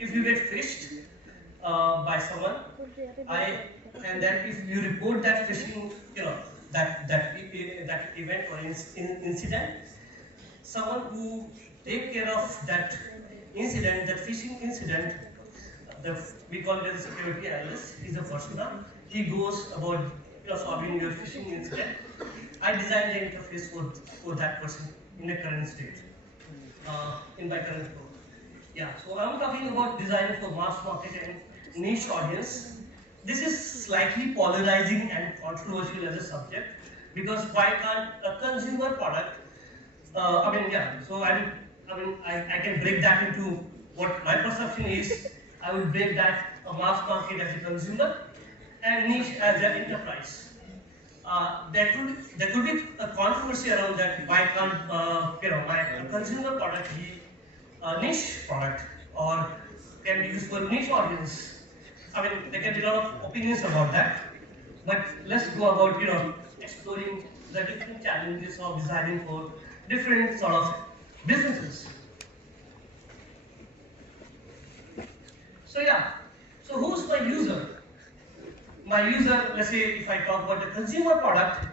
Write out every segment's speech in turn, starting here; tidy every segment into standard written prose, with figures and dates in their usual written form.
if you get fished by someone, and then if you report that phishing, that event or incident, someone who take care of that incident, that phishing incident, we call it as a security analyst. He's a persona. He goes about solving your phishing incident. I designed the interface for that person in a current state, in my current code. Yeah, so I'm talking about design for mass market and niche audience. This is slightly polarizing and controversial as a subject, because why can't a consumer product, I can break that into what my perception is. I would break that a mass market as a consumer and niche as an enterprise. There could be a controversy around that. Why can't my consumer product be a niche product or can be used for niche audience? I mean, there can be a lot of opinions about that. But let's go about exploring the different challenges of designing for different sort of businesses. So yeah, so who's my user? My user, let's say if I talk about a consumer product,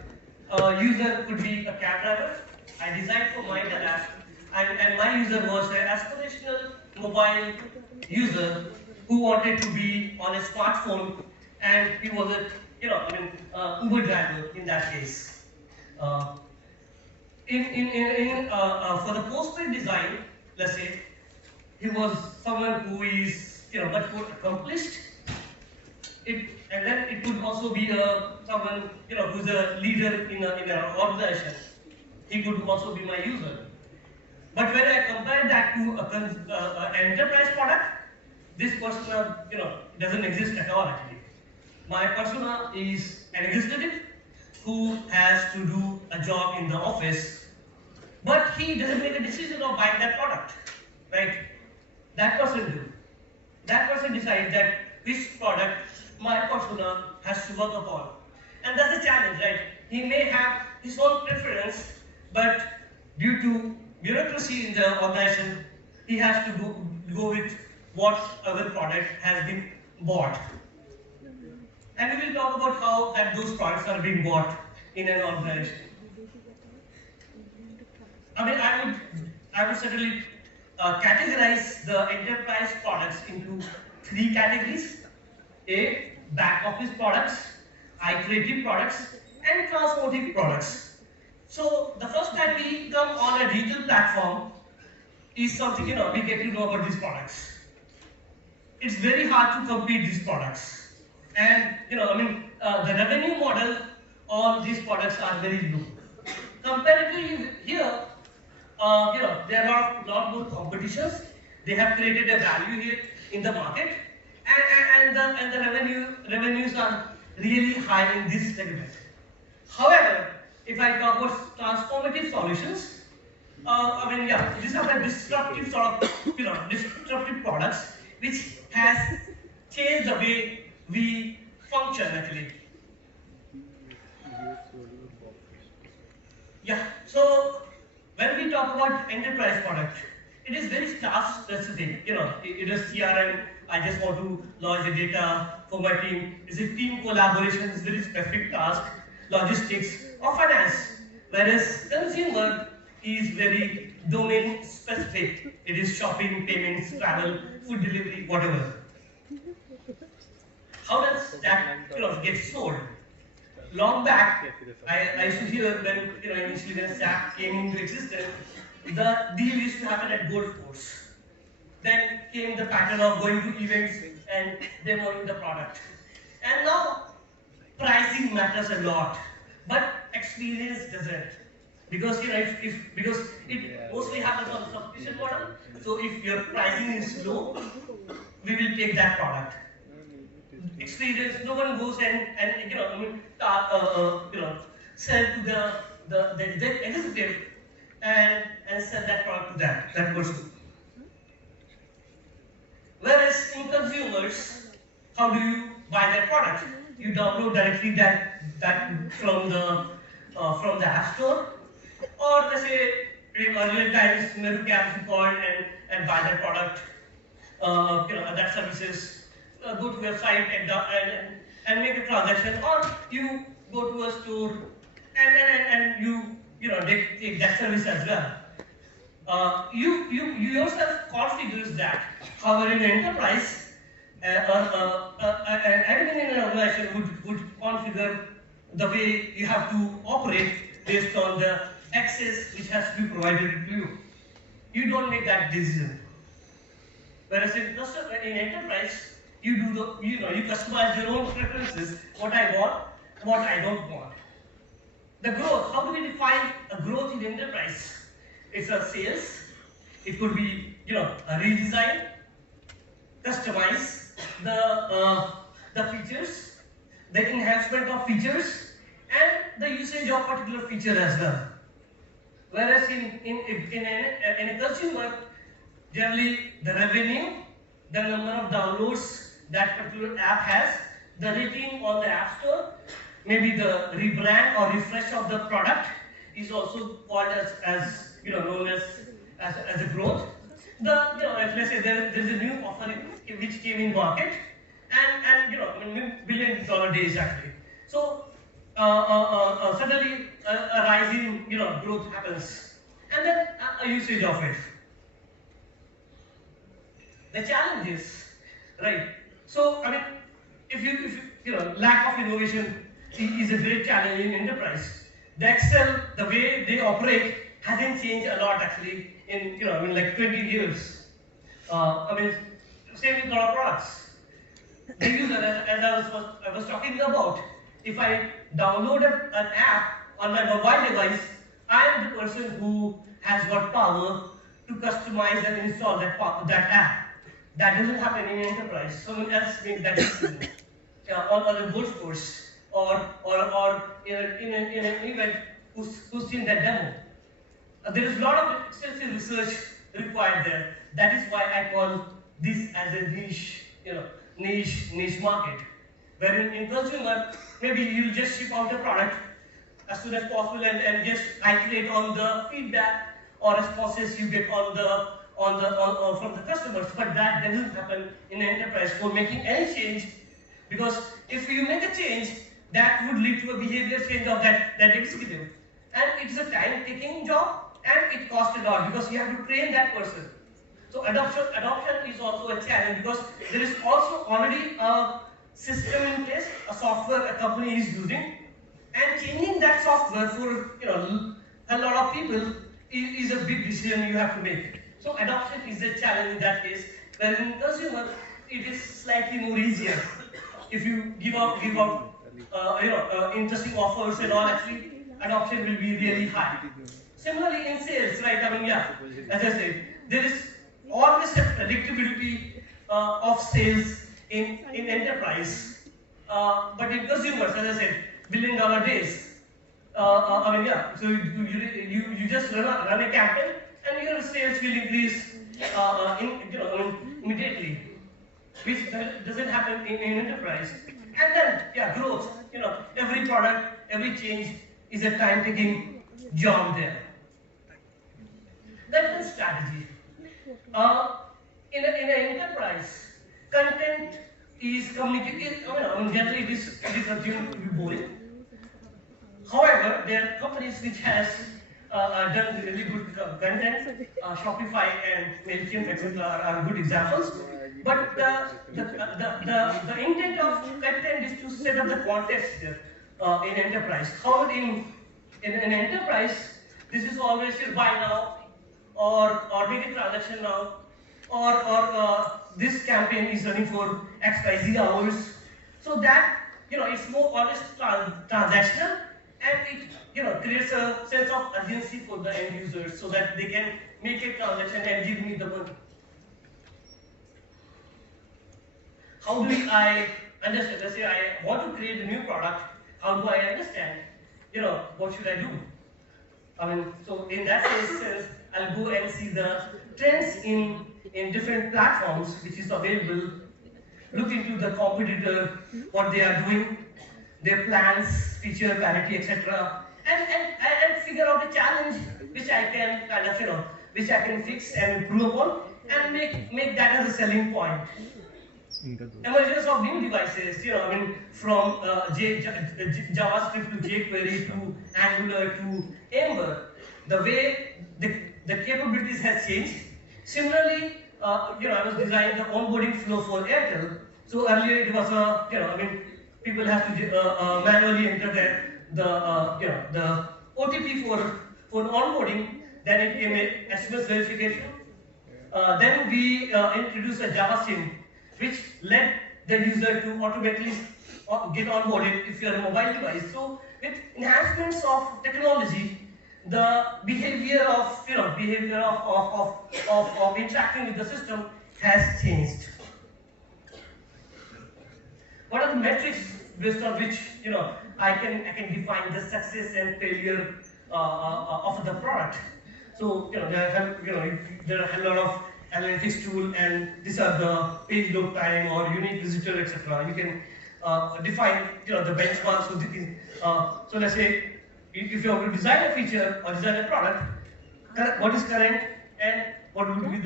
user could be a cab driver. I designed for my app, and my user was an aspirational mobile user who wanted to be on a smartphone, and he was a Uber driver in that case. For the postpaid design, let's say he was someone who is much more accomplished. And then it could also be someone who's a leader in an organization. He could also be my user. But when I compare that to an enterprise product, this persona doesn't exist at all actually. My persona is an executive who has to do a job in the office, but he doesn't make a decision of buying that product, right? That person do. That person decides that which product my persona has to work upon. And that's a challenge, right? He may have his own preference, but due to bureaucracy in the organization, he has to go with what other product has been bought. And we will talk about how those products are being bought in an organization. I would certainly categorize the enterprise products into three categories: A, back office products; iterative products; and transformative products. So the first time we come on a digital platform is something we get to know about these products. It's very hard to compete these products, and the revenue model on these products are very low. Comparatively here, there are a lot more competitions. They have created a value here in the market, and the revenues are really high in this segment. However, if I talk about transformative solutions, these are the disruptive sort of disruptive products which has changed the way we function actually. Yeah, so when we talk about enterprise product, it is very task specific. It is CRM. I just want to launch the data for my team. It's a team collaboration. It's very specific task, logistics or finance. Whereas consumer is very domain specific. It is shopping, payments, travel, food delivery, whatever. How does that get sold? Long back, I used to hear when initially when SAP came into existence, the deal used to happen at Gold Course. Then came the pattern of going to events and demoing the product. And now pricing matters a lot, but experience doesn't. Because because it mostly happens on subscription model. So if your pricing is low, we will take that product. Experience, no one goes and sell to the executive and sell that product to that person. Whereas in consumers, how do you buy that product? You download directly that from the App Store, or let's say in earlier times, Meru Cabs you called and buy that product. that services, go to a website and make a transaction, or you go to a store and you know take that service as well. You yourself configures that. However, in enterprise, an admin in an organization would configure the way you have to operate based on the access which has to be provided to you. You don't make that decision. Whereas in enterprise, you do you customize your own preferences, what I want, what I don't want. The growth, how do we define a growth in enterprise? It's a sales, it could be a redesign, customize the features, the enhancement of features, and the usage of particular feature as well. Whereas in a consumer, generally the revenue, the number of downloads that particular app has, the rating on the app store, maybe the rebrand or refresh of the product is also called as known as a growth. If let's say there's a new offer which came in market, and $1 billion days actually. So suddenly a rise in growth happens, and then a usage of it. The challenge is, right? So I mean, if you lack of innovation is a great challenge in enterprise. The Excel, the way they operate, hasn't changed a lot actually in like 20 years. Same with a lot of products. The user, as I was talking about, if I download an app on my mobile device, I am the person who has got power to customize and install that app. That doesn't happen in enterprise. Someone else makes that decision. On a golf course or in an event who's seen that demo. There is a lot of extensive research required there. That is why I call this as a niche market. Wherein in consumer, maybe you just ship out the product as soon as possible and just iterate on the feedback or responses you get from the customers. But that doesn't happen in enterprise for making any change, because if you make a change, that would lead to a behavior change of that executive. And it's a time-taking job, and it costs a lot because you have to train that person. So adoption is also a challenge, because there is also already a system in place, a software a company is using, and changing that software for a lot of people is a big decision you have to make. So adoption is a challenge in that case. Where in consumer, it is slightly more easier. If you give out interesting offers and all, actually adoption will be really high. Similarly in sales, right? As I said, there is always a predictability of sales in enterprise, but in consumers, as I said, $1 billion days. So you just run a campaign, and your sales will increase immediately, which doesn't happen in enterprise. And then growth. Every product, every change is a time-taking job there. That's the strategy. In an enterprise, content is communicated. Generally it is assumed to be boring. However, there are companies which has done really good content. Shopify and Mailchimp, etc., are good examples. But the intent of content is to set up the context here in enterprise. However, in an enterprise, this is always buy now, or make a transaction now, or this campaign is running for XYZ hours. So that it's more always transactional, and it creates a sense of urgency for the end users, so that they can make a transaction and give me the money. How do I understand? Let's say I want to create a new product. How do I understand? What should I do? So in that sense, I'll go and see the trends in different platforms which is available. Look into the competitor, what they are doing, their plans, feature parity, etc., and figure out a challenge which I can which I can fix and improve upon, and make that as a selling point. Emergence of new devices, from JavaScript to jQuery to Angular to Ember, the way the capabilities has changed. Similarly, I was designing the onboarding flow for Airtel. So earlier it was people have to manually enter the OTP for onboarding. Then it came a SMS verification. Then we introduced a Java SIM, which led the user to automatically get onboarded if you are a mobile device. So with enhancements of technology, the behavior of interacting with the system has changed. What are the metrics based on which I can define the success and failure of the product? So there are a lot of analytics tool, and these are the page load time or unique visitor, etc. You can define the benchmarks. So let's say if you have to design a feature or design a product, what is current and what would be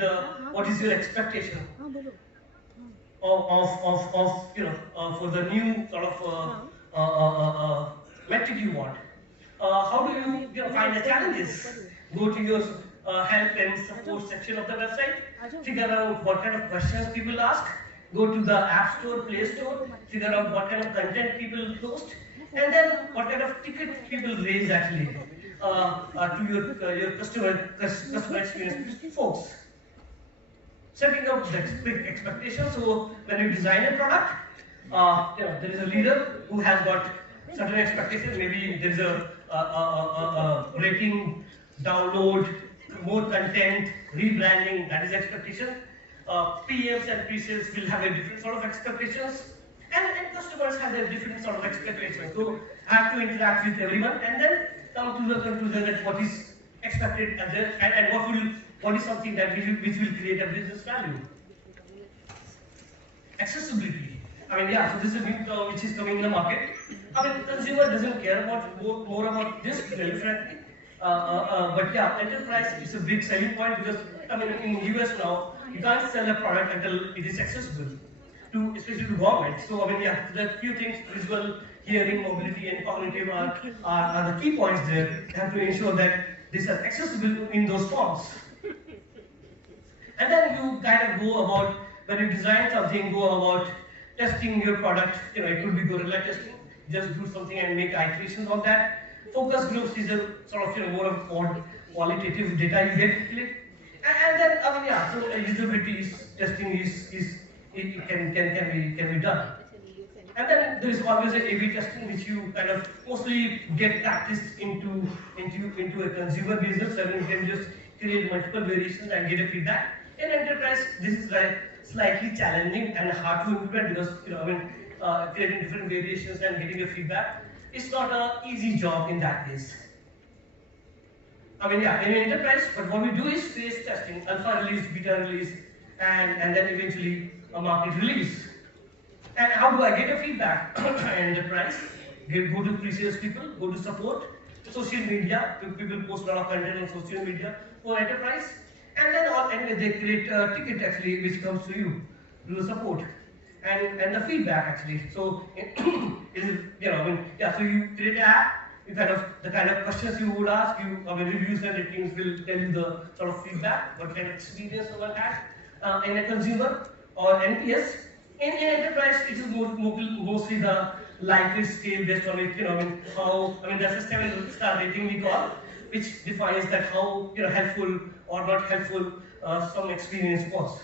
what is your expectation for the new sort of metric you want. How do you find the challenges? Go to your help and support section of the website, figure out what kind of questions people ask, go to the App Store, Play Store, figure out what kind of content people post, and then what kind of ticket people raise actually to your customer experience folks. Setting up the expectations. So when you design a product, there is a leader who has got certain expectations. Maybe there is a rating, download, more content, rebranding. That is expectation. PMs and pre-sales will have a different sort of expectations, and customers have their different sort of expectations. So I have to interact with everyone and then come to the conclusion that what is expected and what is something that which will create a business value. Accessibility. So this is a new term which is coming in the market. Consumer doesn't care about more about this, very frankly. But yeah, enterprise is a big selling point because in US now you can't sell a product until it is accessible to, especially to government. So there are few things: visual, hearing, mobility, and cognitive are the key points there. You have to ensure that these are accessible in those forms. And then you kind of go about, when you design something, go about testing your product. It could be gorilla testing. Just do something and make iterations on that. Focus groups is a sort of more of qualitative data you get. And then so usability testing can be done. And then there is always a A/B testing, which you kind of mostly get practiced into a consumer business, and you can just create multiple variations and get a feedback. In enterprise, this is slightly challenging and hard to implement because creating different variations and getting a feedback, it's not an easy job in that case. In enterprise, but what we do is phase testing, alpha release, beta release, and then eventually a market release. And how do I get a feedback? Enterprise, go to pre-sales people, go to support, social media, people post a lot of content on social media for enterprise, and then they create a ticket actually which comes to you, to the support, and the feedback actually. So so you create an app. You the kind of questions you would ask, reviews and ratings will tell you the sort of feedback, what kind of experience someone had in a consumer or NPS. In enterprise, it is mostly the likely scale based on it. There's a 7-star rating we call, which defines that how helpful or not helpful some experience was.